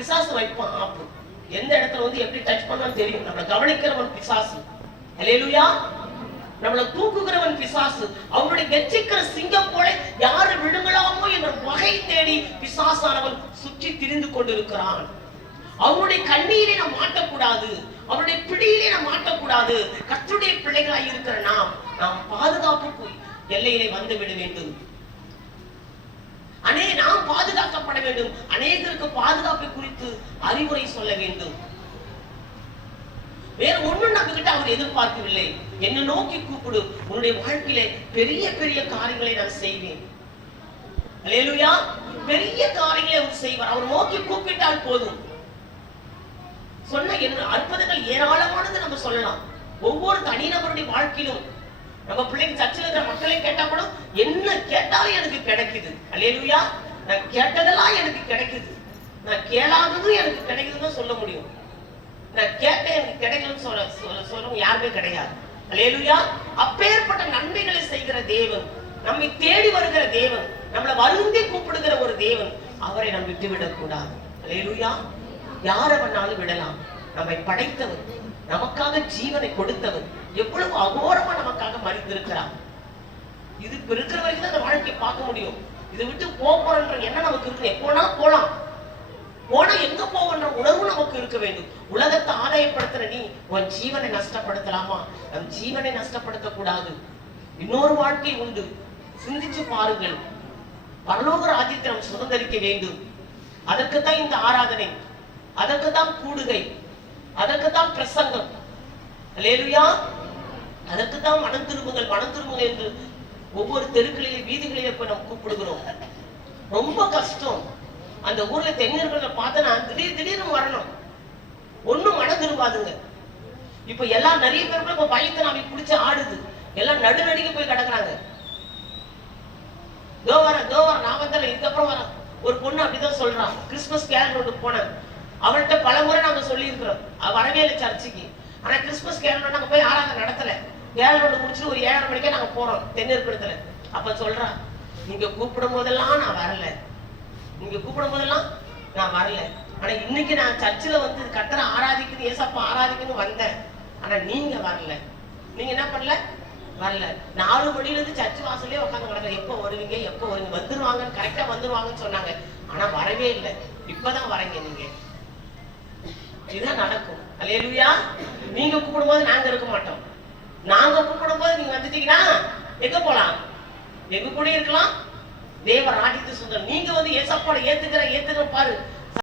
பிசாசு வைப்பான் ஆப்பு. எந்த இடத்துல வந்து எப்படி டச் பண்ணான்னு தெரியும். நம்மளை கவனிக்கிறவன் பிசாசு. அல்லேலூயா. நம்மளை தூக்குகிறவன் பிசாசு. அவனுடைய கெச்சிக்கிற சிங்கம் போல யாரு விழுங்கலாமோ என்ற வகை தேடி பிசாசானவன் சுற்றி திரிந்து கொண்டிருக்கிறான். அவனுடைய கண்ணீரை நாம் மாட்டக்கூடாது, அவருடைய பிடியிலே நாம் மாட்டக்கூடாது. கர்த்தருடைய பிள்ளைகளாய் இருக்கிற நாம் பாதுகாப்புக்கு எல்லையிலே வந்து விட வேண்டும். நாம் பாதுகாக்கப்பட வேண்டும். அநேகருக்கு பாதுகாப்பை குறித்து அறிவுரை சொல்ல வேண்டும். வேற ஒண்ணும் நம்ம கிட்ட அவர் எதிர்பார்க்கவில்லை. என்ன நோக்கி கூப்பிடு, உன்னுடைய வாழ்க்கையிலே பெரிய பெரிய காரியங்களை நான் செய்வேன். அல்லேலூயா. பெரிய காரியங்களை அவர் செய்வார். அவர் நோக்கி கூப்பிட்டால் போதும். சொன்ன என்ன அற்புதங்கள் ஏராளமானது நம்ம சொல்லலாம். ஒவ்வொரு தனிநபருடைய வாழ்க்கையிலும் நம்ம பிள்ளைங்க சர்ச்சில் இருக்கிற மக்களை கேட்டா கூட என்ன கேட்டாலும் எனக்கு கிடைக்குது. அல்லேலூயா. நான் கேட்டதெல்லாம் எனக்கு கிடைக்குது, நான் கேளாதது எனக்கு கிடைக்குதுன்னு சொல்ல முடியும். நான் கேட்ட எனக்கு கிடைக்கலன்னு சொல்றவங்க யாருமே கிடையாது. அல்லேலூயா. அப்பேற்பட்ட நன்மைகளை செய்கிற தேவன், நம்மை தேடி வருகிற தேவன், நம்மளை வருந்தி கூப்பிடுகிற ஒரு தேவன், அவரை நாம் விட்டுவிடக் கூடாது. அல்லேலூயா. யாரை வேணாலும் விடலாம். நம்மை படைத்தவர், நமக்காக ஜீவனை கொடுத்தவர், எவ்வளவு அகோரமா நமக்காக மரித்திருக்கிறார். இது இருக்கிற வரைக்கும் தான் அந்த வாழ்க்கையை பார்க்க முடியும். இதை விட்டு போற என்ன நமக்கு இருக்கு. எப்போனா போலாம், போனா எங்க போவன்ற உணர்வு நமக்கு இருக்க வேண்டும். உலகத்தை ஆதாயப்படுத்துற நீ உன் ஜீவனை நஷ்டப்படுத்தலாமா? நம் ஜீவனை நஷ்டப்படுத்த கூடாது. இன்னொரு வாழ்க்கை உண்டு. சிந்திச்சு பாருங்கள். பரலோக ராஜ்யத்தை நாம் சுதந்திரிக்க வேண்டும். அதற்குத்தான் இந்த ஆராதனை, அதற்குத்தான் கூடுகை, அதற்குத்தான் பிரசங்கம். அல்லேலூயா. அதற்குத்தான் மனம் திரும்புங்கள் என்று ஒவ்வொரு தெருக்களிலே வீதிகளிலே போய் நாம் கூப்பிடுகிறோம். ரொம்ப கஷ்டம். அந்த ஊர்ல தென்னர்களை பார்த்தா திடீர்னு வரணும், ஒண்ணும் மனம் திரும்பாதுங்க. இப்ப எல்லாம் நிறைய பேருக்குள்ள இப்ப பயத்தை நாம பிடிச்சு ஆடுது. எல்லாம் நடுநடிக்க போய் கிடக்குறாங்க. தோ வர நான் வந்தால இதுக்கப்புறம் வர. ஒரு பொண்ணு அப்படிதான் சொல்றான். கிறிஸ்துமஸ் கேரல் ரோடு போனேன். அவள்கிட்ட பல முறை நாங்க சொல்லி இருக்கிறோம், வரவே இல்லை சர்ச்சுக்கு. ஆனா கிறிஸ்துமஸ் கேரல் ரோடு நாங்க போய் ஆராதனை நடத்தல. கேரல் ரோடு முடிச்சுட்டு ஒரு 7:30 மணிக்கே நாங்க போறோம் தென்னிருப்பிடத்துல. அப்ப சொல்றான், நீங்க கூப்பிடும் போதெல்லாம் நான் வரல, நீங்க கூப்பிடும் போதெல்லாம் நான் வரல. ஆனா இன்னைக்கு நான் சர்ச்சில் வந்து கர்த்தரை ஆராதிக்கணும், ஏசப்பா ஆராதிக்கணும் வந்தேன். ஆனா நீங்க வரல. நீங்க என்ன பண்ணல? வரல. 4 மணில இருந்து சர்ச் வாசலே உட்காந்து கிடக்குற. எப்போ வருவீங்க, எப்போ வருவீங்க, வந்துருவாங்க, கரெக்டா வந்துருவாங்கன்னு சொன்னாங்க. ஆனா வரவே இல்லை. இப்பதான் வரீங்க நீங்க. இதுதான் நடக்கும். அல்லேலூயா. நீங்க கூப்பிடும் போது நாங்க இருக்க மாட்டோம். நாங்க கூப்பிடும் போது நீங்க வந்துட்டீங்கன்னா எங்க போலாம்? எங்க கூட இருக்கலாம். தேவ ராஜ்யத்தை சொந்தம். நீங்க வந்து ஏசப்பாட ஏத்துக்கிற பாரு,